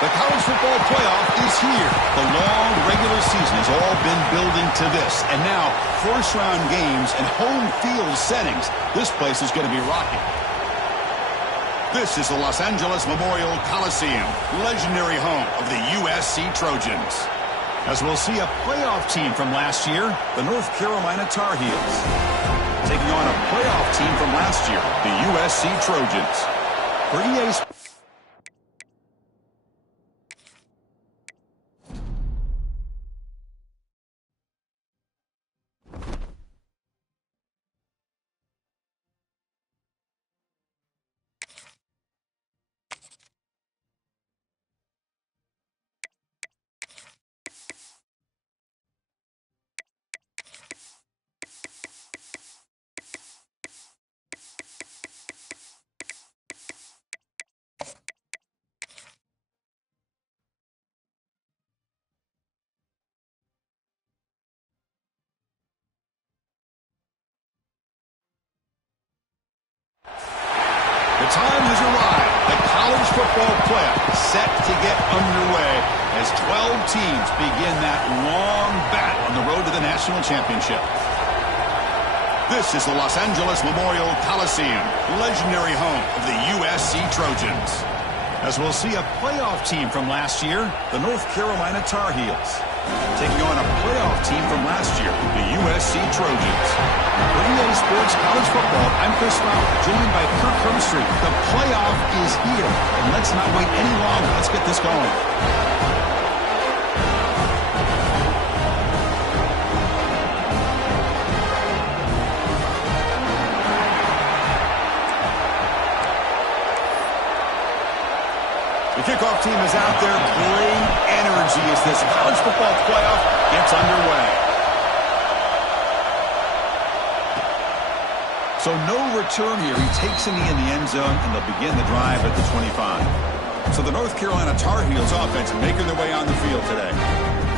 The college football playoff is here. The long regular season has all been building to this. And now, first-round games and home field settings. This place is going to be rocking. This is the Los Angeles Memorial Coliseum, legendary home of the USC Trojans. As we'll see a playoff team from last year, the North Carolina Tar Heels, taking on a playoff team from last year, the USC Trojans. For EA Sports. The time has arrived. The college football playoff is set to get underway as 12 teams begin that long battle on the road to the national championship. This is the Los Angeles Memorial Coliseum, legendary home of the USC Trojans. As we'll see a playoff team from last year, the North Carolina Tar Heels, taking on a playoff team from last year, the USC Trojans. For EA Sports College Football, I'm Chris Rzsl, joined by Kirk Herbstreit. The playoff is here, and let's not wait any longer. Let's get this going. The kickoff team is out there. Great energy as this college football playoff gets underway. So no return here. He takes a knee in the end zone, and they'll begin the drive at the 25. So the North Carolina Tar Heels offense making their way on the field today.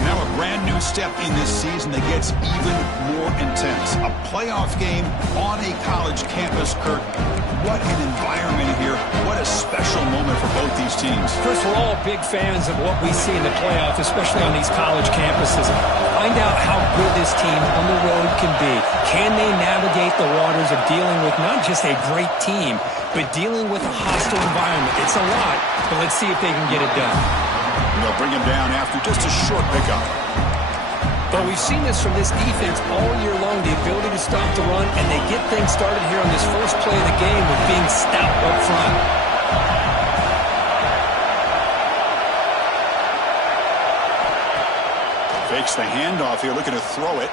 Now a brand new step in this season that gets even more intense. A playoff game on a college campus, Kirk. What an environment here. What a special moment for both these teams. First, we're all big fans of what we see in the playoff, especially on these college campuses. Find out how good this team on the road can be. Can they navigate the waters of dealing with not just a great team, but dealing with a hostile environment? It's a lot, but let's see if they can get it done. They'll bring him down after just a short pickup. But we've seen this from this defense all year long, the ability to stop the run, and they get things started here on this first play of the game with being stout up front. Fakes the handoff here, looking to throw it.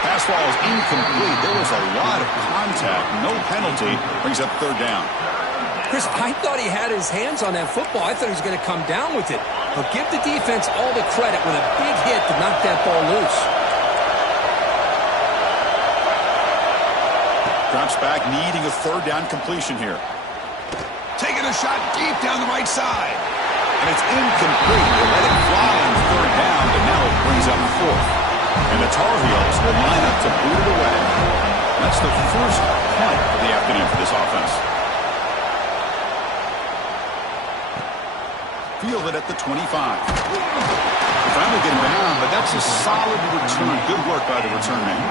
Pass ball is incomplete. There was a lot of contact. No penalty. Brings up third down. Chris, I thought he had his hands on that football. I thought he was going to come down with it. But give the defense all the credit with a big hit to knock that ball loose. Drops back, needing a third down completion here. Taking a shot deep down the right side. And it's incomplete. They let it fly on third down, but now it brings up fourth. And the Tar Heels will line up to boot it away. That's the first point of the afternoon for this offense. Fielded at the 25. They finally get him down, but that's a solid return. Good work by the return man.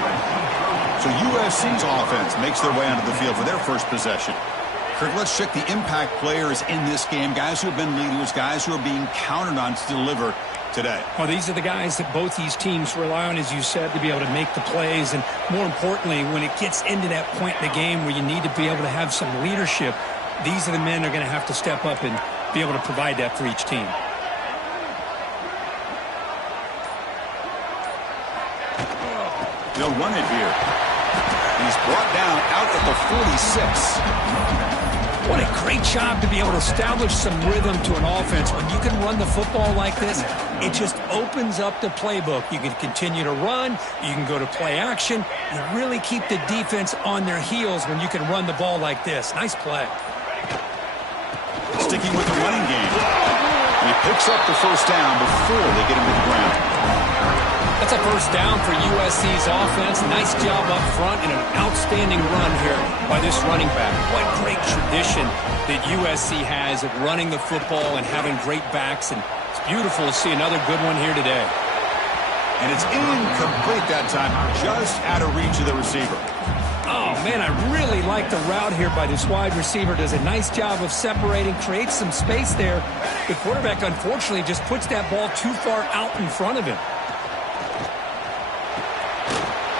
So USC's offense makes their way onto the field for their first possession. Kirk, let's check the impact players in this game. Guys who have been leaders, guys who are being counted on to deliver today. Well, these are the guys that both these teams rely on, as you said, to be able to make the plays. And more importantly, when it gets into that point in the game where you need to be able to have some leadership, these are the men that are going to have to step up and be able to provide that for each team. They'll run it here. He's brought down out at the 46. What a great job to be able to establish some rhythm to an offense. When you can run the football like this, it just opens up the playbook. You can continue to run. You can go to play action. You really keep the defense on their heels when you can run the ball like this. Nice play. Sticking with the running game. And he picks up the first down before they get him to the ground. A That's a first down for USC's offense. Nice job up front and an outstanding run here by this running back. What great tradition that USC has of running the football and having great backs. And it's beautiful to see another good one here today. And it's incomplete that time, just out of reach of the receiver. Oh, man, I really like the route here by this wide receiver. Does a nice job of separating, creates some space there. The quarterback, unfortunately, just puts that ball too far out in front of him.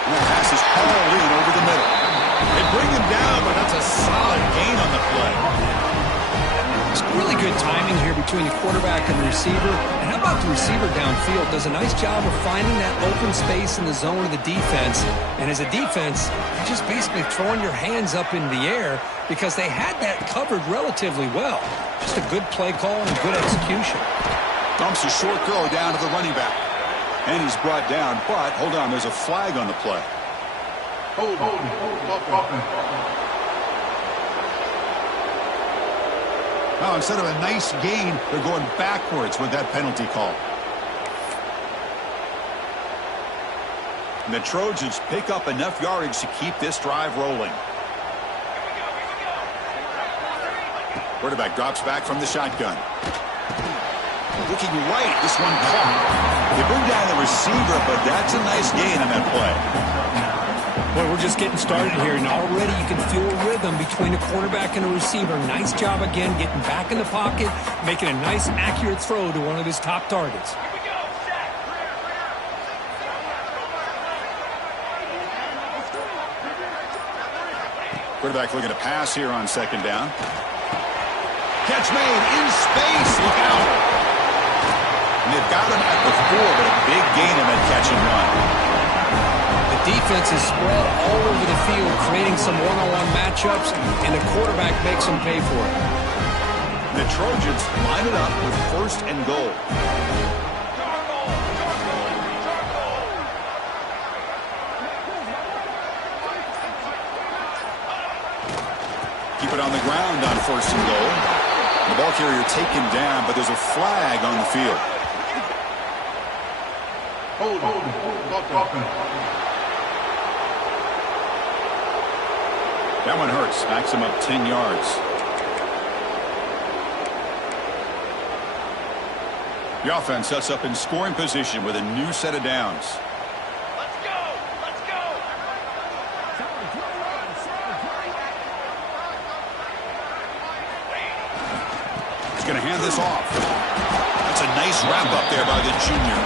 That pass is hauled in over the middle. They bring him down, but that's a solid gain on the play. It's really good timing here between the quarterback and the receiver. And how about the receiver downfield? Does a nice job of finding that open space in the zone of the defense. And as a defense, you're just basically throwing your hands up in the air because they had that covered relatively well. Just a good play call and good execution. Dumps a short throw down to the running back. And he's brought down, but hold on, there's a flag on the play. Hold. Now, instead of a nice gain, they're going backwards with that penalty call. And the Trojans pick up enough yardage to keep this drive rolling. Quarterback drops back from the shotgun. Looking right, this one caught. They bring down the receiver, but that's a nice gain on that play. Boy, we're just getting started here, and already you can feel a rhythm between the quarterback and the receiver. Nice job again, getting back in the pocket, making a nice, accurate throw to one of his top targets. Quarterback looking to pass here on second down. Catch made in space. Look out. And they've got him at the 4, but a big gain in that catch and run. The defense is spread all over the field, creating some one-on-one matchups, and the quarterback makes them pay for it. The Trojans line it up with first and goal. Keep it on the ground on first and goal. The ball carrier taken down, but there's a flag on the field. Hold. That one hurts. Backs him up 10 yards. The offense sets up in scoring position with a new set of downs. Let's go! Let's go! He's going to hand this off. That's a nice wrap up there by the junior.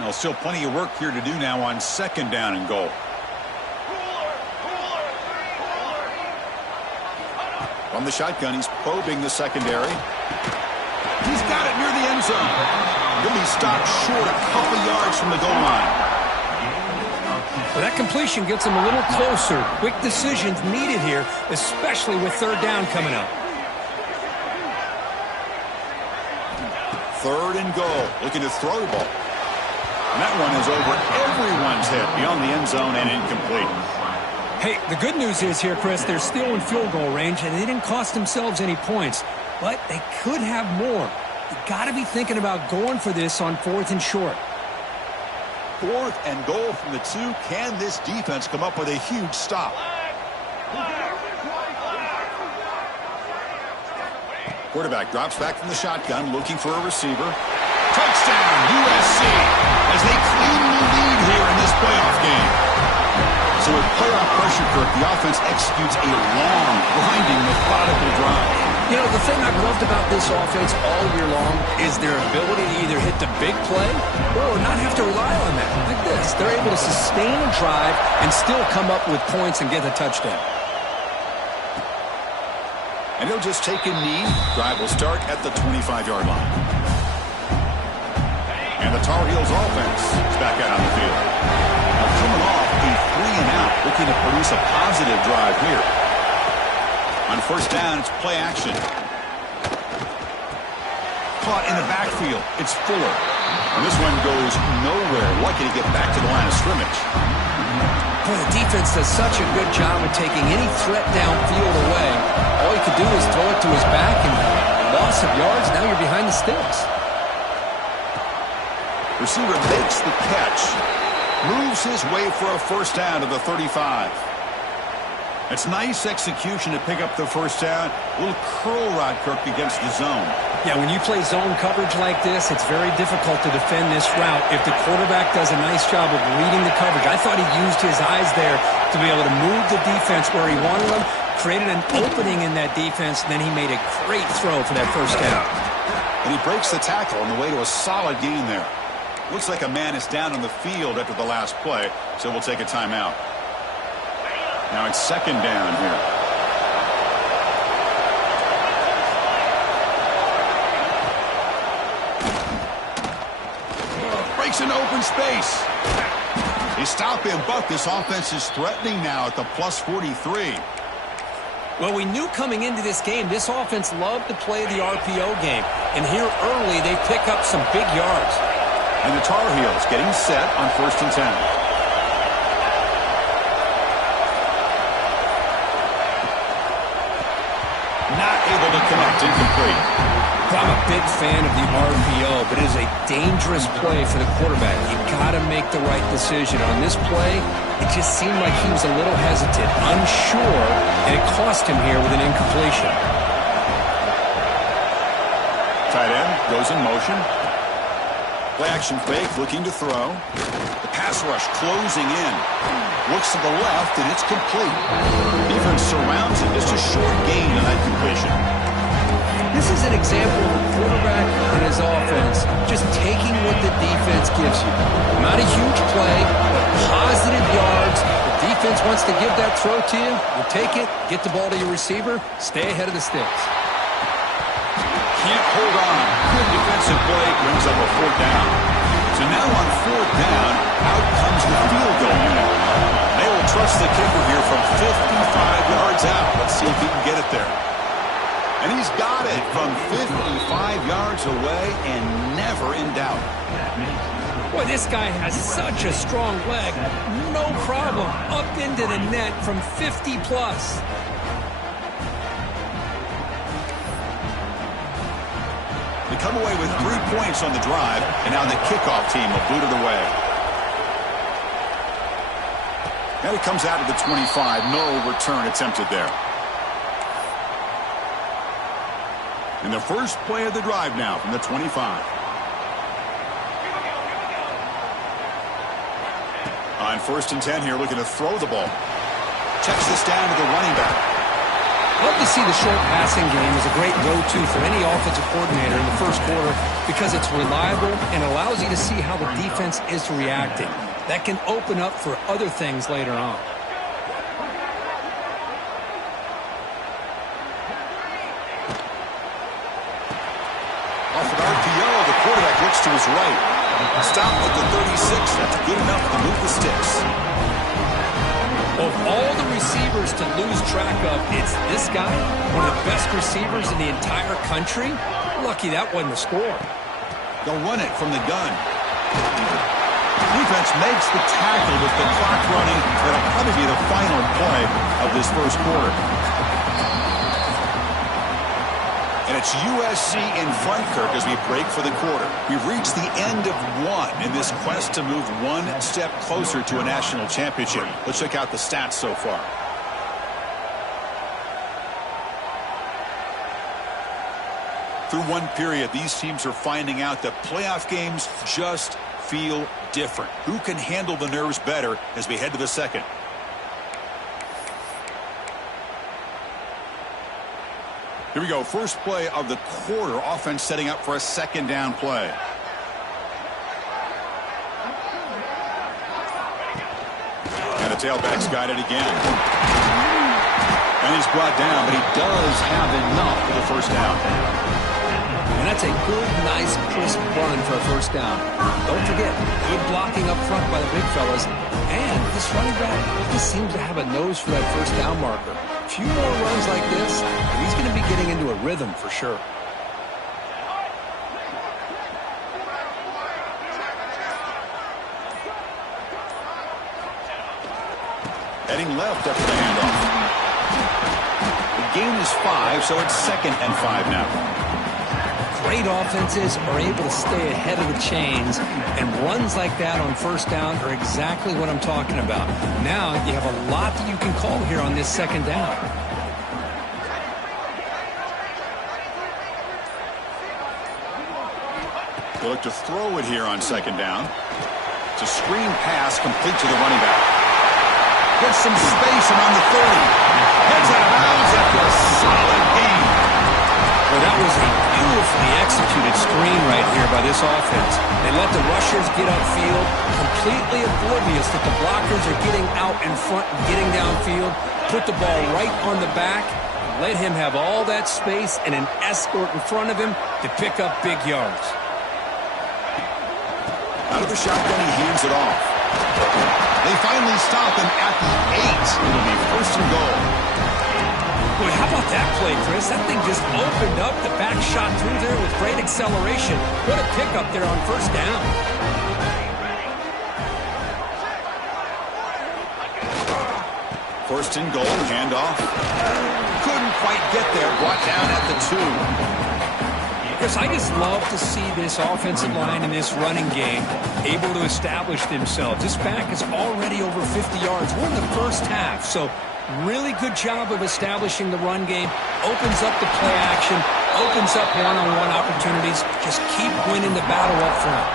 Well, still plenty of work here to do now on second down and goal. From the shotgun, he's probing the secondary. He's got it near the end zone. He'll be stopped short a couple yards from the goal line. Well, that completion gets him a little closer. Quick decisions needed here, especially with third down coming up. Third and goal. Looking to throw the ball. And that one is over everyone's head beyond the end zone and incomplete. Hey, the good news is here, Chris, they're still in field goal range, and they didn't cost themselves any points. But they could have more. You got to be thinking about going for this on fourth and short. Fourth and goal from the 2. Can this defense come up with a huge stop? Quarterback drops back from the shotgun, looking for a receiver. Touchdown, USC, as they claim the lead here in this playoff game. So with playoff pressure, Kirk, the offense executes a long, grinding, methodical drive. You know, the thing I've loved about this offense all year long is their ability to either hit the big play or not have to rely on that. Like this, they're able to sustain a drive and still come up with points and get a touchdown. And he'll just take a knee. Drive will start at the 25-yard line. And the Tar Heels offense is back out on the field. Now coming off a 3-and-out, looking to produce a positive drive here. On first down, it's play action. Caught in the backfield. It's Fuller. And this one goes nowhere. Lucky to get back to the line of scrimmage. Boy, the defense does such a good job of taking any threat downfield away. All he could do is throw it to his back, and loss of yards, now you're behind the sticks. Receiver makes the catch. Moves his way for a first down to the 35. It's nice execution to pick up the first down. A little curl rod, Kirk, against the zone. Yeah, when you play zone coverage like this, it's very difficult to defend this route if the quarterback does a nice job of reading the coverage. I thought he used his eyes there to be able to move the defense where he wanted them, created an opening in that defense, and then he made a great throw for that first down. And he breaks the tackle on the way to a solid gain there. Looks like a man is down on the field after the last play, so we'll take a timeout. Now it's second down here. Breaks into open space. They stop him, but this offense is threatening now at the plus 43. Well, we knew coming into this game, this offense loved to play the RPO game. And here early, they pick up some big yards. And the Tar Heels getting set on 1st and 10. Not able to connect, incomplete. I'm a big fan of the RPO, but it is a dangerous play for the quarterback. You've got to make the right decision. On this play, it just seemed like he was a little hesitant, unsure, and it cost him here with an incompletion. Tight end goes in motion. Play action fake, looking to throw. The pass rush closing in. Looks to the left, and it's complete. Defense surrounds him. Just a short gain on that completion. This is an example of a quarterback and his offense just taking what the defense gives you. Not a huge play, but positive yards. The defense wants to give that throw to you. You take it, get the ball to your receiver, stay ahead of the sticks. Can't hold on. Good defensive play, brings up a 4th down. So now on 4th down, out comes the field goal unit. They will trust the kicker here from 55 yards out. Let's see if he can get it there. And he's got it from 55 yards away and never in doubt. Boy, this guy has such a strong leg. No problem. Up into the net from 50 plus. They come away with 3 points on the drive, and now the kickoff team will boot it away. And it comes out of the 25. No return attempted there. And the first play of the drive now from the 25. On 1st and 10 here, looking to throw the ball. Checks this down to the running back. Love to see the short passing game as a great go-to for any offensive coordinator in the first quarter because it's reliable and allows you to see how the defense is reacting. That can open up for other things later on. Off an RPO, the quarterback looks to his right. Stopped at the 36. That's good enough to move the sticks. Of all the receivers to lose track of, it's this guy, one of the best receivers in the entire country. Lucky that wasn't a score. They'll run it from the gun. Defense makes the tackle with the clock running. That'll probably be the final play of this first quarter. And it's USC in front, Kirk, as we break for the quarter. We've reached the end of one in this quest to move one step closer to a national championship. Let's check out the stats so far. Through one period, these teams are finding out that playoff games just feel different. Who can handle the nerves better as we head to the second? Here we go. First play of the quarter. Offense setting up for a second down play. And the tailback's got it again. And he's brought down, but he does have enough for the first down. And that's a good, nice, crisp run for a first down. Don't forget, good blocking up front by the big fellas. And this running back just seems to have a nose for that first down marker. A few more runs like this, and he's going to be getting into a rhythm for sure. Heading left after the handoff. The gain is 5, so it's 2nd and 5 now. Great offenses are able to stay ahead of the chains, and runs like that on first down are exactly what I'm talking about. Now you have a lot that you can call here on this 2nd down. They look to throw it here on 2nd down. It's a screen pass complete to the running back. Gets some space around the 30. Heads out of bounds after a solid gain. Well, that was a beautifully executed screen right here by this offense. They let the rushers get upfield, completely oblivious that the blockers are getting out in front and getting downfield. Put the ball right on the back, let him have all that space and an escort in front of him to pick up big yards. Out of the shotgun, he hands it off. They finally stop him at the 8. It'll be 1st and goal. Boy, how about that play, Chris? That thing just opened up. The back shot through there with great acceleration. What a pickup there on 1st down. 1st and goal, handoff. Couldn't quite get there. Brought down at the 2. Chris, I just love to see this offensive line in this running game able to establish themselves. This back is already over 50 yards. We're in the first half, so really good job of establishing the run game. Opens up the play action, opens up one-on-one opportunities. Just keep winning the battle up front.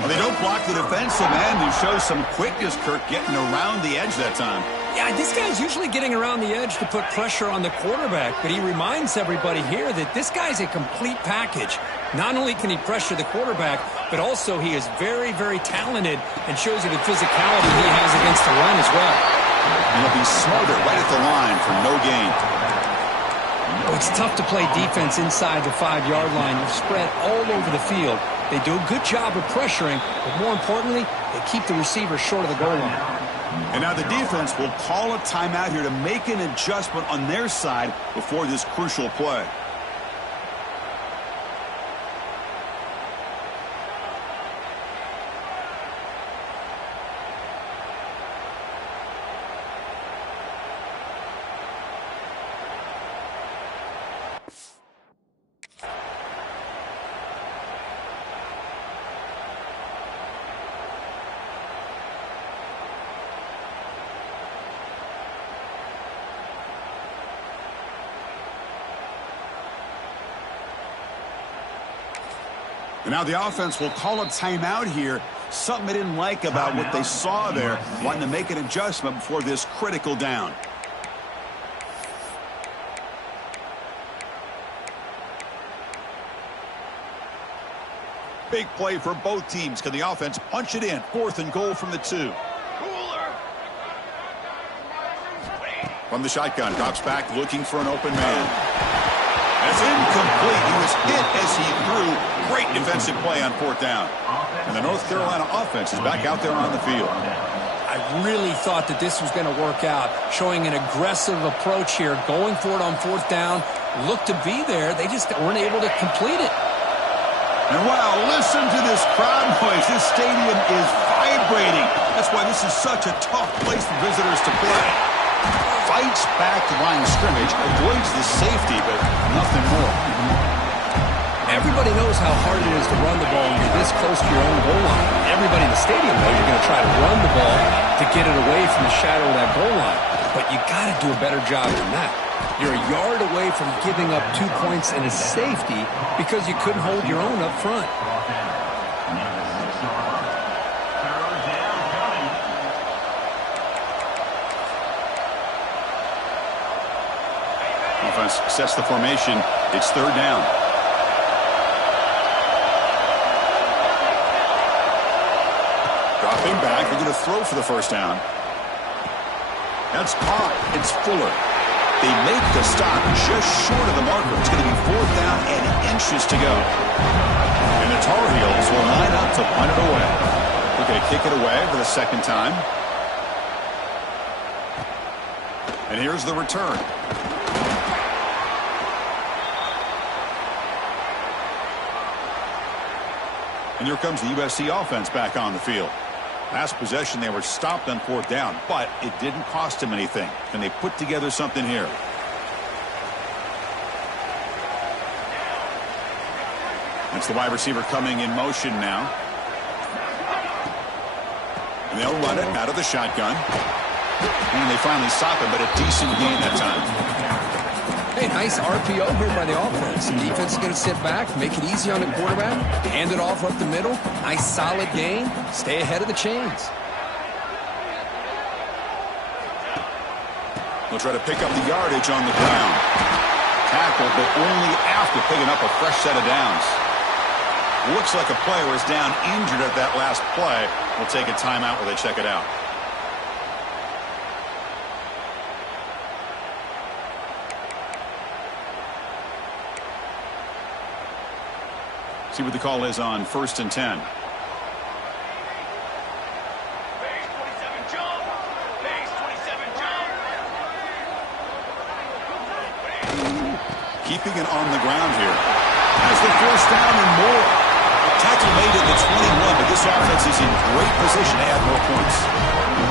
Well, they don't block the defensive end, who shows some quickness, Kirk, getting around the edge that time. Yeah, this guy's usually getting around the edge to put pressure on the quarterback, but he reminds everybody here that this guy's a complete package. Not only can he pressure the quarterback, but also he is very, very talented and shows you the physicality he has against the run as well. And he'll be smothered right at the line for no gain. Oh, it's tough to play defense inside the 5-yard line. You're spread all over the field. They do a good job of pressuring, but more importantly, they keep the receiver short of the goal line. And now the defense will call a timeout here to make an adjustment on their side before this crucial play. And now the offense will call a timeout here. Something they didn't like about what they saw there. Wanting to make an adjustment before this critical down. Big play for both teams. Can the offense punch it in? 4th and goal from the 2. From the shotgun, drops back looking for an open man. It's incomplete. He was hit as he threw. Great defensive play on 4th down. And the North Carolina offense is back out there on the field. I really thought that this was going to work out, showing an aggressive approach here, going for it on 4th down. Looked to be there. They just weren't able to complete it. And wow, listen to this crowd noise. This stadium is vibrating. That's why this is such a tough place for visitors to play. Fights back to line of scrimmage, avoids the safety, but nothing more. Everybody knows how hard it is to run the ball when you're this close to your own goal line. Everybody in the stadium knows you're going to try to run the ball to get it away from the shadow of that goal line. But you got to do a better job than that. You're a yard away from giving up 2 points and a safety because you couldn't hold your own up front. Offense sets the formation. It's 3rd down. Dropping back. They're going to throw for the 1st down. That's caught. It's Fuller. They make the stop just short of the marker. It's going to be 4th down and inches to go. And the Tar Heels will line up to punt it away. They're going to kick it away for the 2nd time. And here's the return. And here comes the USC offense back on the field. Last possession, they were stopped on 4th down, but it didn't cost them anything. Can they put together something here? That's the wide receiver coming in motion now. And they'll run it out of the shotgun. And they finally stop it, but a decent gain that time. Hey, nice RPO here by the offense. The defense is going to sit back, make it easy on the quarterback, hand it off up the middle. Nice solid gain. Stay ahead of the chains. They'll try to pick up the yardage on the ground. Tackle, but only after picking up a fresh set of downs. Looks like a player is down injured at that last play. We'll take a timeout while they check it out. See what the call is on 1st and 10. Base 27 jump. Base 27 jump. Keeping it on the ground here. Has the 1st down and more. Tackle made at the 21, but this offense is in great position to add more points.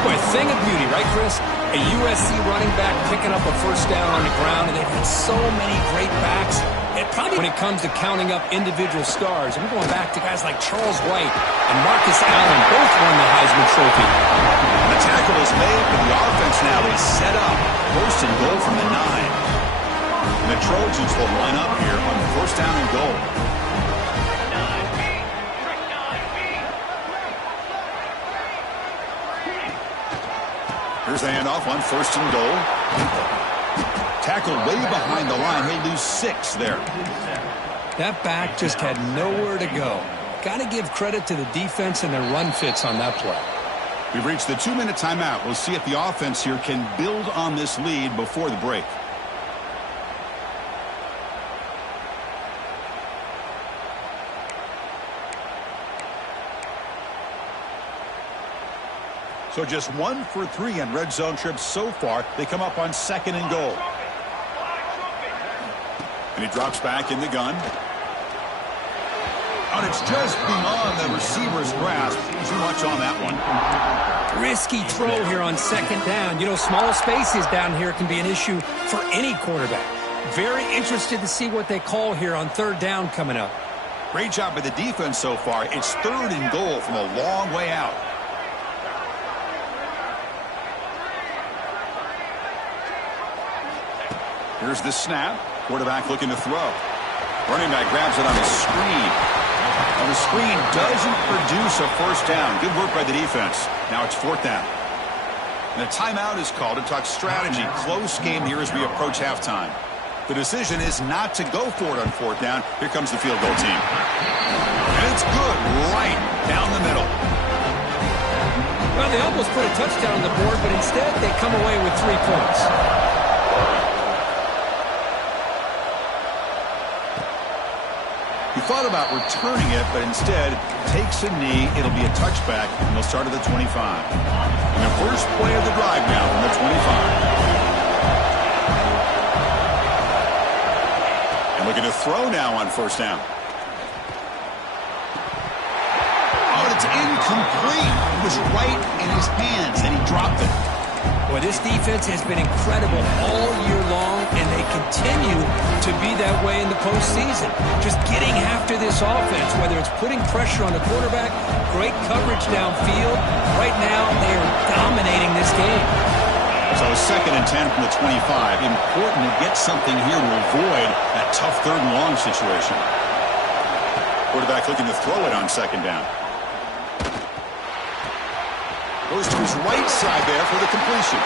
Boy, thing of beauty, right, Chris? A USC running back picking up a 1st down on the ground, and they've had so many great backs. It probably, when it comes to counting up individual stars, I'm going back to guys like Charles White and Marcus Allen, both won the Heisman Trophy. The tackle is made, but the offense now is set up. 1st and goal from the 9. And the Trojans will line up here on 1st down and goal. Here's the handoff on 1st and goal. Tackle way behind the line. He'll lose 6 there. That back just had nowhere to go. Got to give credit to the defense and their run fits on that play. We've reached the 2-minute timeout. We'll see if the offense here can build on this lead before the break. So just 1 for 3 on red zone trips so far. They come up on 2nd and goal. And he drops back in the gun. And it's just beyond the receiver's grasp. Too much on that one. Risky throw here on 2nd down. You know, small spaces down here can be an issue for any quarterback. Very interested to see what they call here on 3rd down coming up. Great job by the defense so far. It's 3rd and goal from a long way out. Here's the snap. Quarterback looking to throw. Running back grabs it on the screen. And the screen doesn't produce a 1st down. Good work by the defense. Now it's 4th down. And a timeout is called to talk strategy. Close game here as we approach halftime. The decision is not to go for it on 4th down. Here comes the field goal team. And it's good right down the middle. Well, they almost put a touchdown on the board, but instead they come away with 3 points. He thought about returning it, but instead takes a knee. It'll be a touchback, and they'll start at the 25. And the first play of the drive now from the 25. And looking to throw now on 1st down. Oh, it's incomplete. It was right in his hands, and he dropped it. Boy, this defense has been incredible all year long, and they continue to be that way in the postseason. Just getting after this offense, whether it's putting pressure on the quarterback, great coverage downfield. Right now, they are dominating this game. So 2nd and 10 from the 25. Important to get something here to avoid that tough 3rd and long situation. Quarterback looking to throw it on 2nd down. Goes to his right side there for the completion.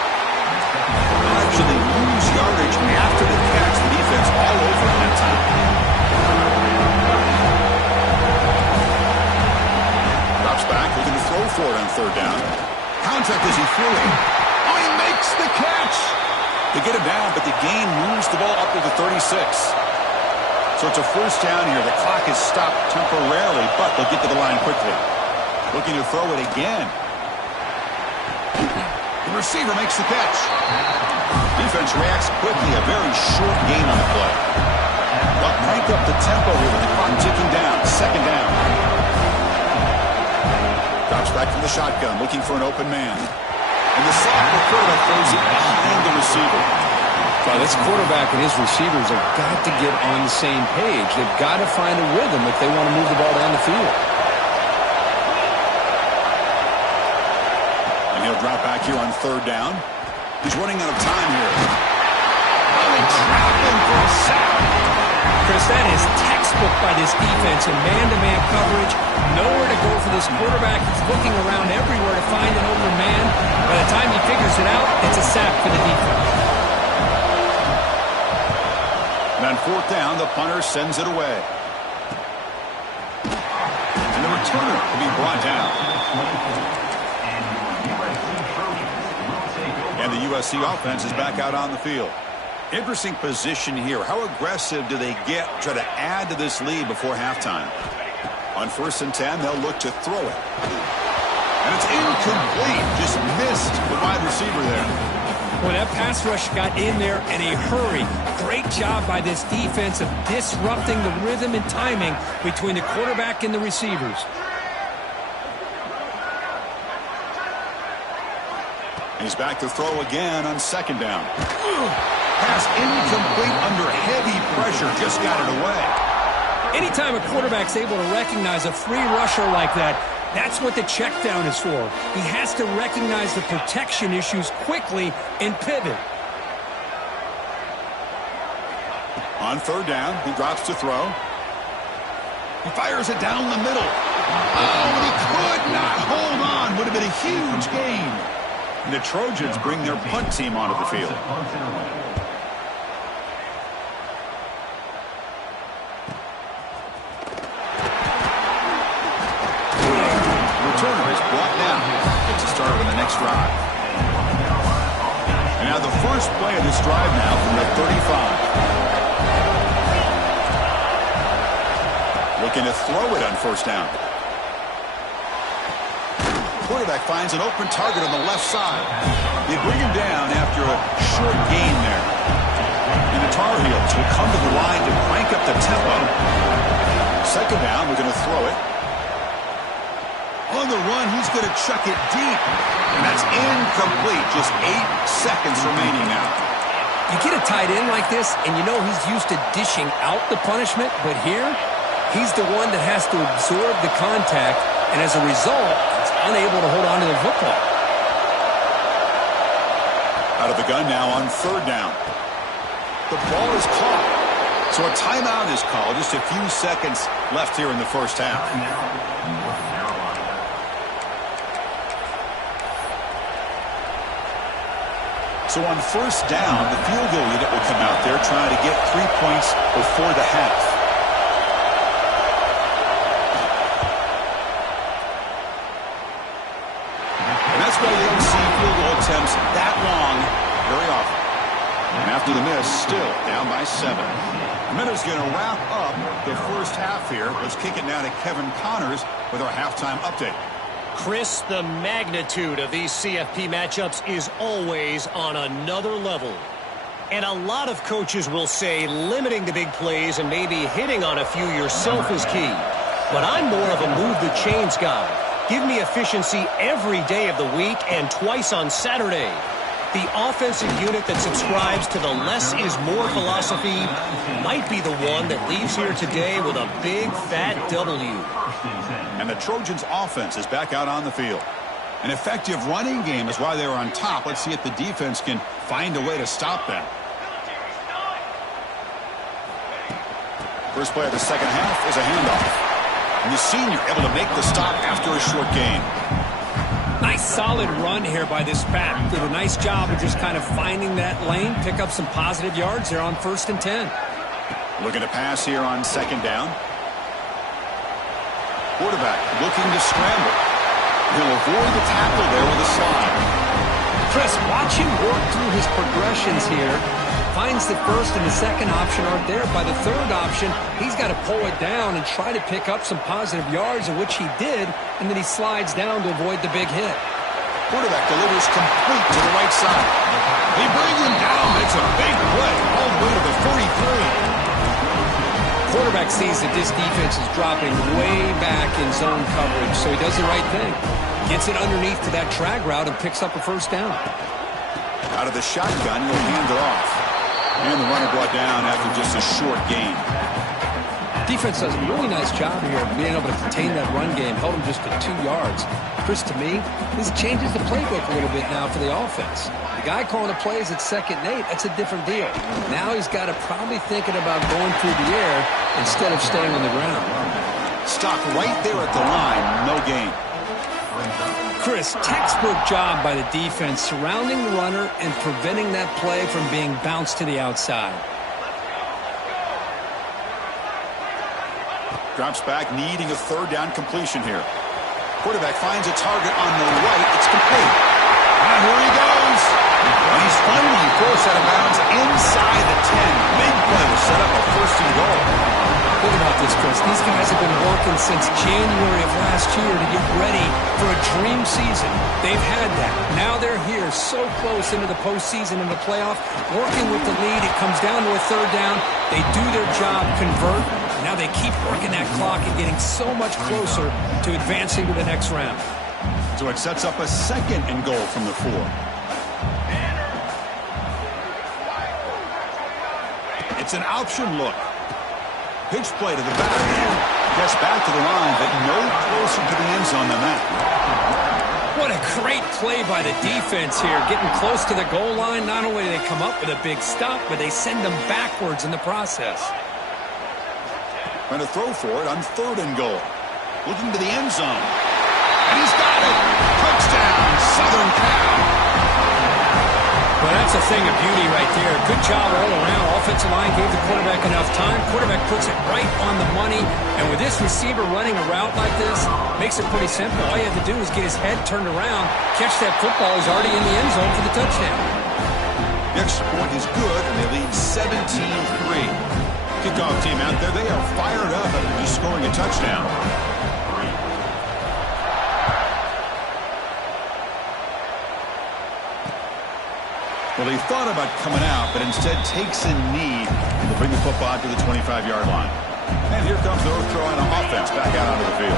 Actually lose yardage after the catch. The defense all over him that time. Drops back, looking to throw for it on 3rd down. Contact as he threw it. Oh, he makes the catch. They get it down, but the gain moves the ball up to the 36. So it's a 1st down here. The clock is stopped temporarily, but they'll get to the line quickly. Looking to throw it again. The receiver makes the catch. Defense reacts quickly. A very short gain on the play. They'll crank up the tempo here with the clock ticking down. 2nd down. Drops Back from the shotgun, looking for an open man. And the sophomore quarterback throws it behind the receiver. Well, this quarterback and his receivers have got to get on the same page. They've got to find a rhythm if they want to move the ball down the field. And he'll drop back here on third down. He's running out of time here. Oh, they trap him for a sack. Chris, that is textbook by this defense in man-to-man coverage. Nowhere to go for this quarterback. He's looking around everywhere to find an open man. By the time he figures it out, it's a sack for the defense. And on fourth down, the punter sends it away. And the returner will be brought down. And the USC offense is back out on the field. Interesting position here. How aggressive do they get to try to add to this lead before halftime? On 1st and 10, they'll look to throw it. And it's incomplete. Just missed the wide receiver there. Well, that pass rush got in there in a hurry. Great job by this defense of disrupting the rhythm and timing between the quarterback and the receivers. He's back to throw again on 2nd down. Pass incomplete under heavy pressure. Just got it away. Anytime a quarterback's able to recognize a free rusher like that, that's what the check down is for. He has to recognize the protection issues quickly and pivot. On 3rd down, he drops to throw. He fires it down the middle. Oh, and he could not hold on. Would have been a huge gain. And the Trojans bring their punt team onto the field. Returner is brought down. Gets a start on the next drive. And now the first play of this drive now from the 35. Looking to throw it on 1st down. Quarterback finds an open target on the left side. They bring him down after a short gain there. And the Tar Heels will come to the line to crank up the tempo. 2nd down, we're going to throw it. On the run, he's going to chuck it deep. And that's incomplete. Just 8 seconds remaining now. You get a tight end like this, and you know he's used to dishing out the punishment, but here, he's the one that has to absorb the contact, and as a result, he's unable to hold on to the football. Out of the gun now on 3rd down. The ball is caught. So a timeout is called. Just a few seconds left here in the first half. So on 1st down, the field goal unit will come out there trying to get 3 points before the half. And that's why you don't see field goal attempts that long very often. And after the miss, still down by 7. Minter's going to wrap up the first half here. Let's kick it now to Kevin Connors with our halftime update. Chris, the magnitude of these CFP matchups is always on another level. And a lot of coaches will say limiting the big plays and maybe hitting on a few yourself is key. But I'm more of a move the chains guy. Give me efficiency every day of the week and twice on Saturday. The offensive unit that subscribes to the less is more philosophy might be the one that leaves here today with a big fat W. And the Trojans offense is back out on the field. An effective running game is why they were on top. Let's see if the defense can find a way to stop them. First play of the second half is a handoff. And the senior able to make the stop after a short gain. Nice solid run here by this back. Did a nice job of just kind of finding that lane, pick up some positive yards there on 1st and 10. Looking to pass here on 2nd down. Quarterback looking to scramble. He'll avoid the tackle there with a slide. Chris, watch him work through his progressions here. Finds the 1st and the 2nd option aren't there. By the 3rd option, he's got to pull it down and try to pick up some positive yards, of which he did, and then he slides down to avoid the big hit. Quarterback delivers complete to the right side. They bring him down. Makes a big play all the way to the 43. Quarterback sees that this defense is dropping way back in zone coverage, so he does the right thing. Gets it underneath to that drag route and picks up a first down. Out of the shotgun, he'll hand it off. And the runner brought down after just a short gain. Defense does a really nice job here of being able to contain that run game. Held him just to 2 yards. Chris, to me, this changes the playbook a little bit now for the offense. The guy calling the plays at 2nd and 8, that's a different deal. Now he's got to probably thinking about going through the air instead of staying on the ground. Stop right there at the line. No gain. Chris, textbook job by the defense surrounding the runner and preventing that play from being bounced to the outside. Drops back, needing a 3rd down completion here. Quarterback finds a target on the right. It's complete. And here he goes. And he's finally forced out of bounds inside the 10. Big play to set up a 1st and goal. Think about this, Chris. These guys have been working since January of last year to get ready for a dream season. They've had that. Now they're here so close into the postseason and the playoff, working with the lead. It comes down to a 3rd down. They do their job, convert. Now they keep working that clock and getting so much closer to advancing to the next round. So it sets up a 2nd and goal from the 4. It's an option look. Pitch play to the back. Gets back to the line, but no closer to the end zone than that. What a great play by the defense here. Getting close to the goal line. Not only do they come up with a big stop, but they send them backwards in the process. Trying to throw for it on 3rd and goal. Looking to the end zone. And he's got it. Touchdown, Southern Cal. Well, that's a thing of beauty right there. Good job all around. Offensive line gave the quarterback enough time. Quarterback puts it right on the money. And with this receiver running a route like this, makes it pretty simple. All you have to do is get his head turned around, catch that football. He's already in the end zone for the touchdown. The extra point is good, and they lead 17-3. Kickoff team out there, they are fired up after just scoring a touchdown. Well, he thought about coming out, but instead takes a knee to bring the football to the 25-yard line. And here comes the North Carolina offense back out onto the field.